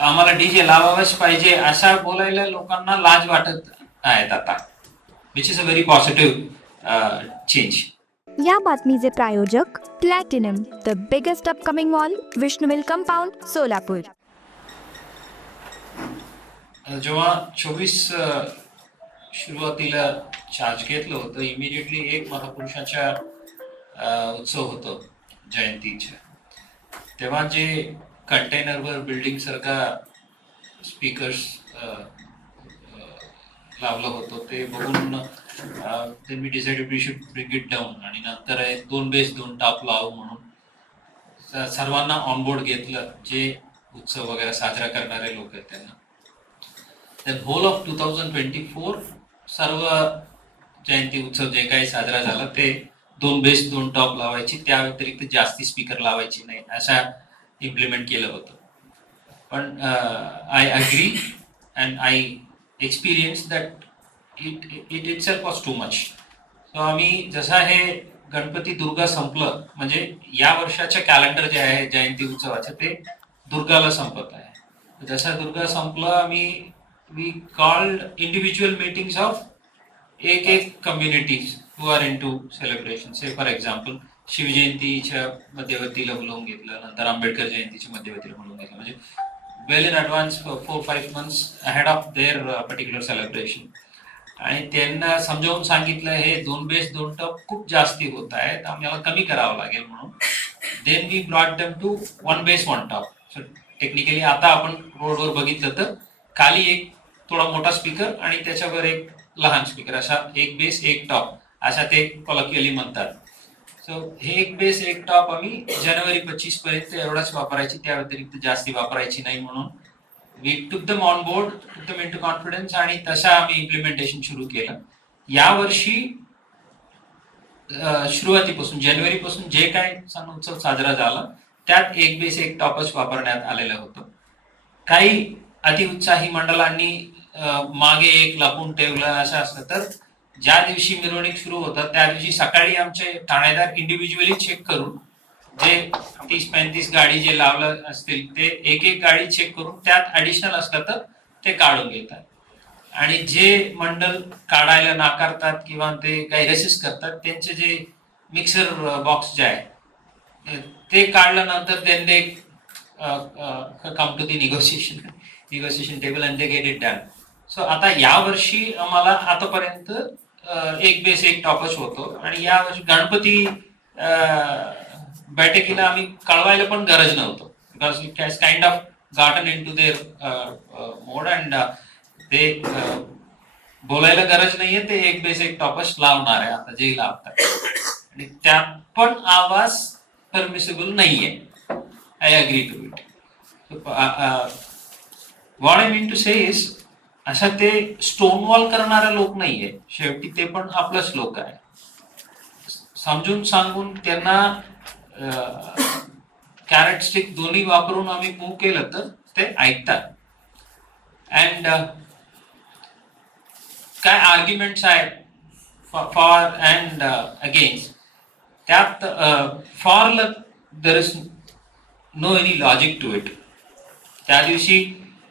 आम्हाला डीजे लावावंच पाहिजे अशा बोलायला लोकांना लाज वाटत आहेत आता. Which is a very positive change या बातमीचे प्रायोजक platinum the biggest upcoming mall Vishnuvil compound Solapur जेव्हा चोवीस सुरुवातीला चार्ज घेतलं होतं इमिडिएटली एक महापुरुषाच्या अ, उत्सव होतो जयंतीच्या. तेव्हा जे कंटेनरवर बिल्डिंग सारखा स्पीकर्स लावलं होतं. ते बघून ते मी decided we should bring it down आणि नंतर दोन बेस दोन टाप लावू म्हणून. सर्वांना ऑनबोर्ड घेतलं जे उत्सव वगैरे साजरा करणारे लोक आहेत त्यांना. Whole of two thousand twenty four सर्व जयंती उत्सव जे काही साजरा झाला ते दोन बेस दोन टॉप लावायची. त्या व्यतिरिक्त जास्ती स्पीकर लावायची नाही. अशा इम्प्लिमेंट केलं होतं. पण I agree and I experience that it it itself was too much so आम्ही जसा हे गणपती दुर्गा संपलं म्हणजे या वर्षाच्या कॅलेंडर जे आहे जयंती उत्सवाचे ते दुर्गाला संपत आहे. जसा दुर्गा संपलं आम्ही we called individual meetings of एक एक communities to are in to celebration say for example शिवजयंतीच्या मध्यवर्तीला बोलवून घेतलं नंतर आंबेडकर जयंतीच्या मध्यवर्तीला बोलवून घेतलं. म्हणजे well in advance four five months ahead of their particular celebration आणि त्यांना समजावून सांगितलं हे दोन बेस दोन टप खूप जास्ती होत आहेत आम्हाला कमी करावं लागेल म्हणून. Then we brought them to one base one top so technically आता आपण रोडवर बघितलं तर खाली एक थोडा मोठा स्पीकर आणि त्याच्यावर एक लहान स्पीकर अशा एक बेस एक टॉप अशा ते कॉलक्युअली म्हणतात. सो हे एक बेस एक टॉप आम्ही जानेवारी पच्चीस पर्यंत एवढाच वापरायची त्या व्यतिरिक्त जास्ती वापरायची नाही म्हणून. We took them on board टुक दम इन कॉन्फिडन्स आणि तशा आम्ही इम्प्लिमेंटेशन सुरू केलं. यावर्षी वर्षी सुरुवातीपासून जानेवारीपासून जे काय सण उत्सव साजरा झाला त्यात एक बेस एक टॉपच वापरण्यात आलेलं होतं. काही अतिउत्साही मंडळांनी मागे एक लपून ठेवलं असं असलं तर ज्या दिवशी मिरवणूक सुरू होतात त्या दिवशी सकाळी आमचे ठाणेदार इंडिव्हिज्युअली चेक करून जे तीस पैंतीस गाडी जे लावलं असतील ते एक एक गाडी चेक करून त्यात ऍडिशनल असलं तर ते काढून घेतात. आणि जे मंडल काढायला नाकारतात किंवा ते काही रेसिस्ट करतात त्यांचे जे मिक्सर बॉक्स जे आहे ते काढल्यानंतर त्यांनी come to the negotiation negotiation table and they get it done so आता या वर्षी आम्हाला आतापर्यंत एक बेस एक टॉपच होतो. आणि या वर्षी गणपती बैठकीला आम्ही कळवायला पण गरज नव्हतं. Because it has kind of gotten into their mode and ते बोलायला गरज नाहीये. ते एक बेस एक टॉपच लावणार आहे आता जे लावतात. आणि त्यात पण आवाज परमिसेबल नाहीये. I agree to it what I mean to say is अशा ते स्टोन वॉल करणारे लोक नाहीये. शेवटी ते पण आपलंच लोक आहे. समजून सांगून त्यांना कॅरेट स्टिक दोन्ही वापरून आम्ही मूव्ह केलं तर ते ऐकतात. अँड काय आर्ग्युमेंट्स आहेत फॉर अँड अगेन्स्ट त्यात for there is no any logic to it त्या दिवशी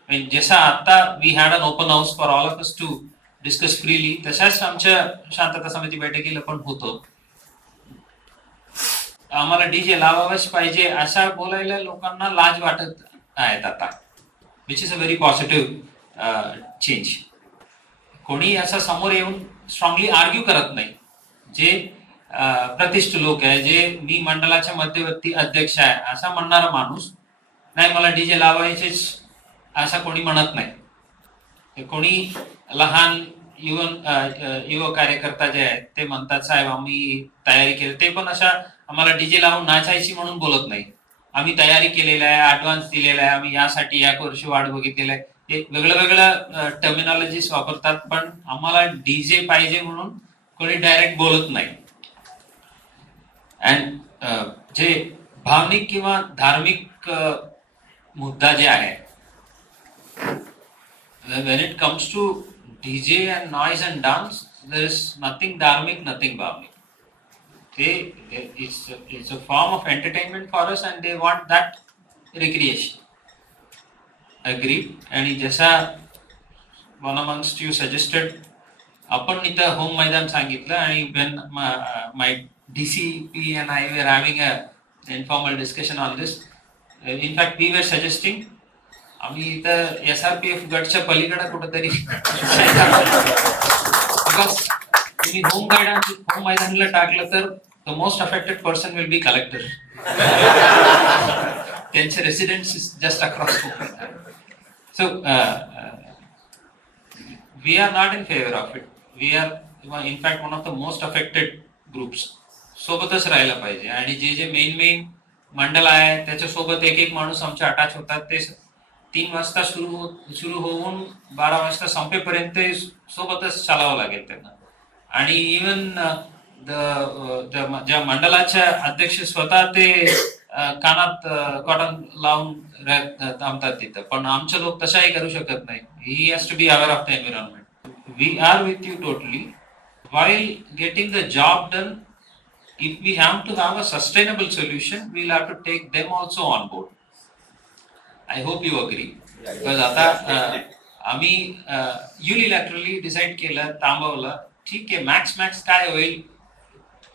म्हणजे जसा आता we had an open house for all of us to discuss freely तशाच आमच्या शांतता समिती बैठकीला पण होतो. आम्हाला डीजे लावावाच पाहिजे अशा बोलायला लोकांना लाज वाटत आहेत आता which is a very positive change कोणी असा समोर येऊन स्ट्रॉंगली आर्ग्यू करत नाही. जे uh, प्रतिष्ठ लोक आहे जे मी मंडळाच्या मध्यवर्ती अध्यक्ष आहे असा म्हणणारा माणूस नाही मला डीजे लावायचेच असं कोणी म्हणत नाही. कोणी लहान युवन युवक कार्यकर्ता जे आहेत ते म्हणतात साहेब आम्ही तयारी केली. ते पण अशा आम्हाला डीजे लावून नाचायची म्हणून बोलत नाही. आम्ही तयारी केलेली आहे ऍडव्हान्स दिलेला आहे आम्ही यासाठी एक वर्षी वाढ बघितलेलं आहे. ते वेगळं वेगळं टर्मिनॉलॉजीज वापरतात पण आम्हाला डीजे पाहिजे म्हणून कोणी डायरेक्ट बोलत नाही. अँड जे भावनिक किंवा धार्मिक मुद्दा जे आहे when it comes to DJ and noise and dance, there is nothing dharmic, nothing bhavnik. They, it's, it's a form of entertainment for us and they want that recreation. Agri आणि जसा one amongst you suggested आपण इथं home मैदान सांगितलं आणि when my D C P and I were having a informal discussion on this in fact we were suggesting आम्ही इथं S R P F गटच्या पलीकडे कुठंतरी तुम्ही होम गार्डन होम मैदानला टाकलं तर the most affected person will be collector त्यांचे residence just across so we are not in favour of it we are in fact one of the most affected groups सोबतच राहायला पाहिजे. आणि जे जे मेन मेन मंडल आहे त्याच्यासोबत एक एक माणूस आमचे अटॅच होतात ते तीन वाजता सुरू हो, सुरू होऊन बारा वाजता संपेपर्यंत सोबतच चालावं लागेल त्यांना. आणि इवन ज्या मंडळाच्या अध्यक्ष स्वतः ते कानात कॉटन लावून थांबतात तिथं. पण आमचे लोक तशाही करू शकत नाही. He has to be aware of the environment we are with you totally while getting the job done if we have to have a sustainable solution we'll have to take them also on board I hope you agree. Because आता अं, आम्ही युनिलॅटरली decide केलं थांबवलं. ठीक आहे max max काय होईल?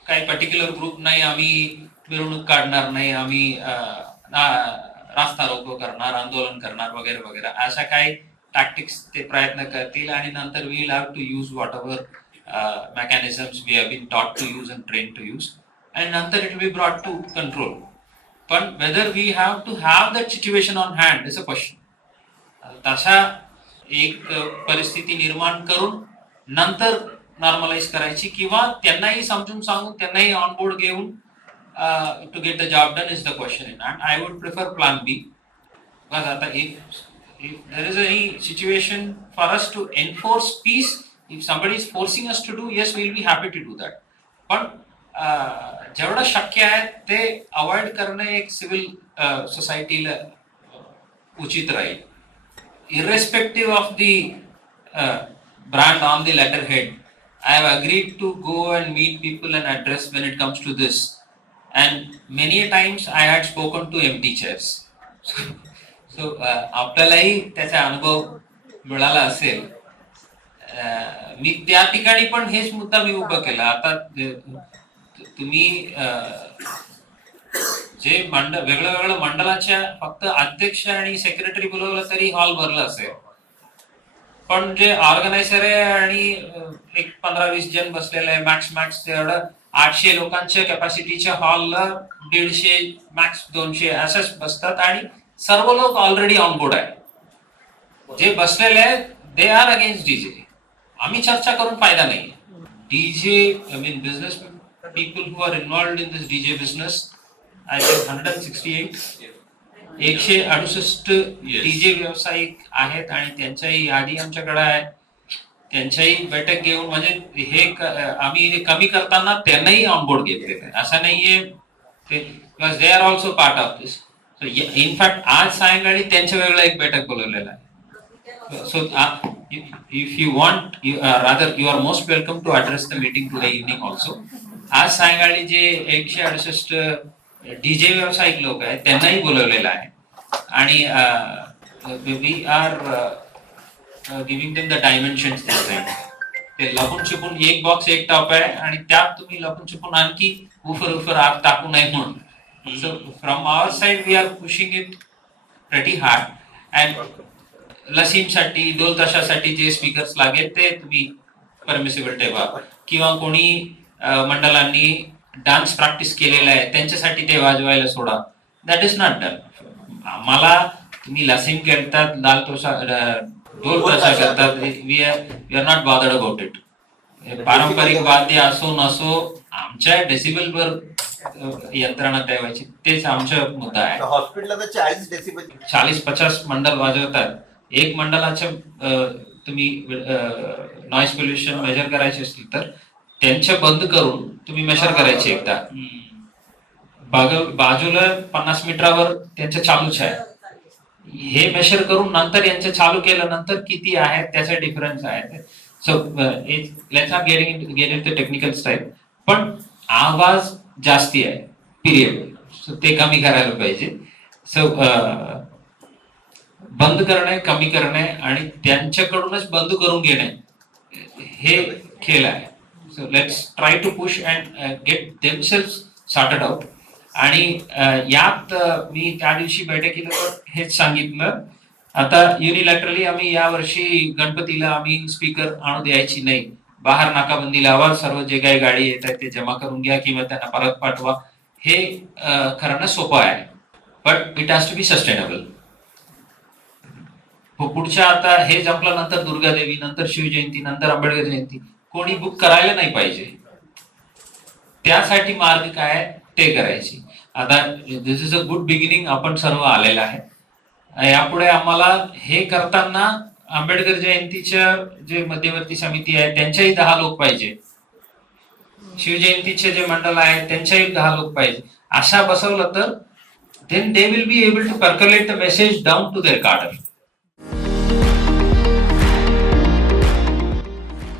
काही particular group नाही आम्ही मिरवणूक काढणार नाही आम्ही ना- रास्ता रोको करणार आंदोलन करणार वगैरे वगैरे. अशा काही टॅक्टिक्स ते प्रयत्न करतील आणि नंतर we have to use whatever mechanisms we have been taught to use and train to use आणि नंतर it be brought to control पण whether we have to have that situation on hand is a question तशा एक परिस्थिती निर्माण करून नंतर normalise करायची किंवा त्यांनाही समजून सांगून त्यांनाही ऑनबोर्ड घेऊन to get the job done is the question in and I would prefer plan B बस आता if if there is any situation for us to enforce peace, if somebody is to us to do, yes, we'll be happy to पण जेवढं शक्य आहे ते avoid करणे एक civil सोसायटीला उचित राहील. Irrespective of the brand on the letterhead I have agreed to go and meet people and address when it comes to this and many times I had spoken to M T chairs so आपल्यालाही त्याचा अनुभव मिळाला असेल. मी त्या ठिकाणी पण हेच मुद्दा मी उभा केला. आता तुम्ही जे मंडळ वेगळ्या वेगळ्या मंडळाच्या फक्त अध्यक्ष आणि सेक्रेटरी बोलवलं तरी हॉल भरला असेल. पण जे ऑर्गनायझर आहे आणि एक पंधरा वीस जण बसलेले आहे मॅक्स मॅक्स एवढं आठशे लोकांच्या कॅपॅसिटीच्या हॉलला दीडशे मॅक्स दोनशे असंच बसतात आणि सर्व लोक ऑलरेडी ऑनबोर्ड आहे. जे बसलेले आहेत दे आर अगेन्स्ट डीजे आम्ही चर्चा करून फायदा नाही. DJ I mean business people are involved in this DJ business I think hundred sixty eight एकशे अडुसष्ट डीजे व्यावसायिक आहेत आणि त्यांच्याही यादी आमच्याकडे आहे. त्यांच्याही बैठक घेऊन म्हणजे हे आम्ही हे कमी करताना त्यांनाही ऑनबोर्ड घेतलेलं आहे. असं नाहीये because they are also part of this in fact आज सायंकाळी त्यांच्या वेगळं एक बैठक बोलवलेलं आहे. So if you want rather you are most welcome to address the meeting today evening also आज सायंकाळी जे एकशे अडुसष्ट डीजे व्यावसायिक लोक आहेत त्यांनाही बोलवलेलं आहे. आणि we are giving them the dimension ते लपून छुपून एक बॉक्स एक टॉप आहे आणि त्यात तुम्ही लपून छुपून आणखी उफर उफर आग टाकू नये म्हणून. So from our side we are pushing it pretty hard and लसीमसाठी डोल ताशासाठी जे स्पीकर्स लागेल ते तुम्ही परमिसिबल ठेवा. किंवा कोणी मंडळांनी डान्स प्रॅक्टिस केलेला आहे. त्यांच्यासाठी ते वाजवायला सोडा. दॅट इज नॉट डन आम्हाला तुम्ही लसीम करतात लाल अं, ढोल ताशा करतात. We are we are not bothered about it पारंपरिक वाद्य असो नसो आमच्या डेसिबल वर यंत्रणा ठेवायची. तेच आमचा मुद्दा आहे. हॉस्पिटलला तर चाळीस डेसिबल चाळीस पचास मंडळ वाजवतात. एक मंडळाच्या तुम्ही नॉईस पोल्युशन मेजर करायचे असतील तर त्यांच्या बंद करून तुम्ही मेजर करायचे एकदा. बाग- बाजूला पन्नास मीटरावर त्यांचं चालूच आहे. हे मेजर करून नंतर यांचं चालू केलं नंतर किती आहे त्याचा डिफरन्स आहे. So let's not getting get the technical style पण आवाज जास्ती आहे पिरियड सो ते कमी करायला पाहिजे. सो बंद करणे कमी करणे आणि त्यांच्याकडूनच बंद करून घेणे हे खेळ आहे. So let's try try to push and get themselves sorted out. आणि uh, यात uh, मी त्या दिवशी बैठकीला हेच सांगितलं. आता युनिलॅटरली आम्ही यावर्षी गणपतीला आम्ही स्पीकर आणू द्यायची नाही. बाहेर नाकाबंदी लावा सर्व जे काही गाडी येत आहेत ते जमा करून घ्या किंवा त्यांना परत पाठवा. हे uh, करणं सोपं आहे. But it has to be sustainable पुढच्या आता हे जंपल्यानंतर दुर्गादेवी नंतर शिवजयंती नंतर आंबेडकर जयंती कोणी बुक करायला नाही पाहिजे. त्यासाठी मार्ग काय आहे? ते करायची. आता this is a good beginning आपण सर्व आलेला आहे. यापुढे आम्हाला हे करताना आंबेडकर जयंतीच्या जे मध्यवर्ती समिती आहे त्यांच्याही दहा लोक पाहिजे. शिवजयंतीचे जे मंडळ आहे त्यांच्याही दहा लोक पाहिजे. अशा बसवलं तर then they will be able to percolate the message down to their cadre